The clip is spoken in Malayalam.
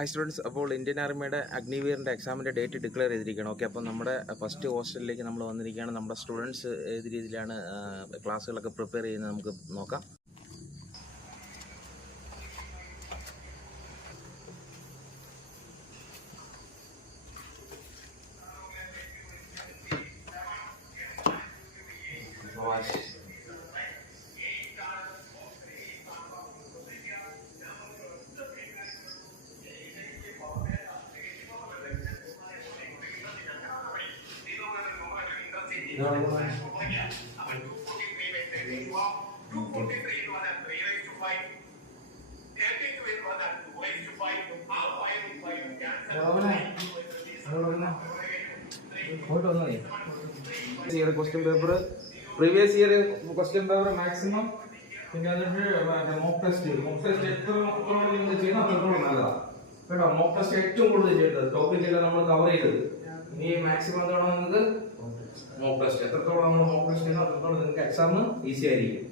ഹായ് സ്റ്റുഡൻസ്, അപ്പോൾ ഇന്ത്യൻ ആർമിയുടെ അഗ്നിവീറിൻ്റെ എക്സാമിൻ്റെ ഡേറ്റ് ഡിക്ലെയർ ചെയ്തിരിക്കുകയാണ്. ഓക്കെ, അപ്പോൾ നമ്മുടെ ഫസ്റ്റ് ഹോസ്റ്റലിലേക്ക് നമ്മൾ വന്നിരിക്കുകയാണ്. നമ്മുടെ സ്റ്റുഡൻസ് ഏത് രീതിയിലാണ് ക്ലാസ്സുകളൊക്കെ പ്രിപ്പയർ ചെയ്യുന്നത് നമുക്ക് നോക്കാം. Question paper previous year question paper maximum, പിന്നെ അതിന്റെ മോക്ക് ടെസ്റ്റ് എത്രത്തോളം നിങ്ങൾ ചെയ്യുന്ന അത്രത്തോളം നല്ലതാണ് കേട്ടോ. മോക്ക് ടെസ്റ്റ് ഏറ്റവും കൂടുതൽ ചെയ്തത് ടോപ്പിക്കെല്ലാം നമ്മൾ കവർ ചെയ്തത്. ഇനി മാക്സിമം എന്താണ് നിങ്ങൾക്ക് മോക്ക് ടെസ്റ്റ്, എത്രത്തോളം നമ്മൾ മോക്ക് ടെസ്റ്റ് ചെയ്യുന്നത് അത്രത്തോളം നിങ്ങൾക്ക് എക്സാം ഈസി ആയിരിക്കും.